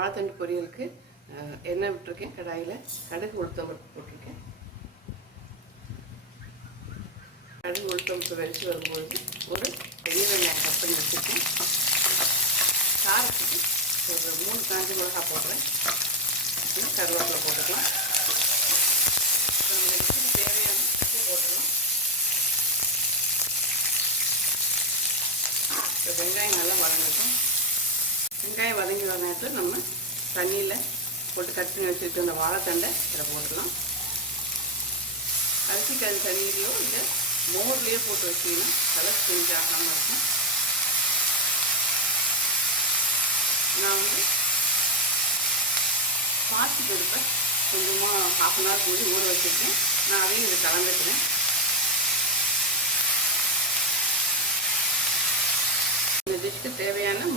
வாழைத்தண்டு பொரியலுக்கு எண்ணெய் விட்டுருக்கேன் கடாயில். கடுகு உளுத்தம்பருப்பு போட்டிருக்கேன். கடுகு உளுத்தம்பருப்பு வெடிச்சு வரும்போது ஒரு பெரிய வெங்காயம் கட் பண்ணி வச்சுருக்கேன். காரத்துக்கு ஒரு மூணு காஞ்ச மிளகா போடுறேன் இன்னும் கருவேப்பிலை போட்டுக்கலாம். தேவையான போட்டுக்கலாம். வெங்காயம் நல்லா வதங்கட்டும். வெங்காயம் வதங்கி வர நேரத்தில் நம்ம தண்ணியில் போட்டு கட் பண்ணி வச்சுருக்க அந்த வாழைத்தண்டை இதில் போட்டுடலாம் அரிசி கறி தண்ணியிலையோ இல்லை மோர்லேயோ போட்டு வச்சிங்கன்னா கலர் சேஞ்ச் ஆகாமல் இருக்கும். நான் வந்து பாசி கொடுப்பேன் கொஞ்சமாக ஹாஃப் அன் ஹவர் போய் ஊற வச்சுருக்கேன். நான் அதையும் இதை கலந்துக்கிறேன்.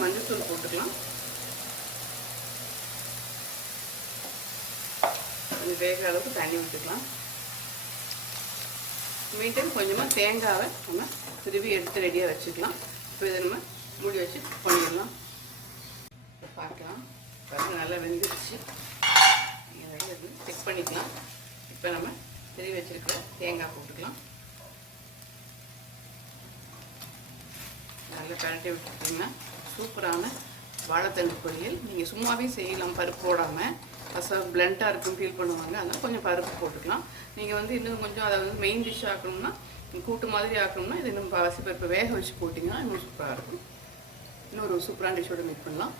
மஞ்சத்தூள் போட்டுக்கலாம். கொஞ்சம் வேகிற அளவுக்கு தண்ணி விட்டுக்கலாம் மீண்டும் கொஞ்சமாக தேங்காவை நம்ம திருவி எடுத்து ரெடியாக வச்சுக்கலாம். இப்போ இதை நம்ம மூடி வச்சு பண்ணிடலாம். பார்க்கலாம். பருப்பு நல்லா வெந்துருச்சு. நீங்கள் செக் பண்ணிக்கலாம். இப்போ நம்ம திருவி வச்சுருக்கிற தேங்காய் போட்டுக்கலாம். நல்லா பரட்டி விட்டுட்டிங்கன்னா சூப்பரான வாழைத்தண்டு பொரியல். நீங்கள் சும்மாவே செய்யலாம் பருப்பு போடாமல் பசங்க பிளண்ட்டாக இருக்கும் ஃபீல் பண்ணுவாங்க. அதனால் கொஞ்சம் பருப்பு போட்டுக்கலாம். நீங்கள் வந்து இன்னும் கொஞ்சம் அதை வந்து மெயின் டிஷ் ஆக்கணும்னா கூட்டு மாதிரி ஆக்கணும்னா இது இன்னும் பசி பருப்பு வேக வச்சு போட்டிங்கன்னா இன்னும் சூப்பராக இருக்கும். இன்னொரு சூப்பரான டிஷ்ஷோட மீட் பண்ணலாம்.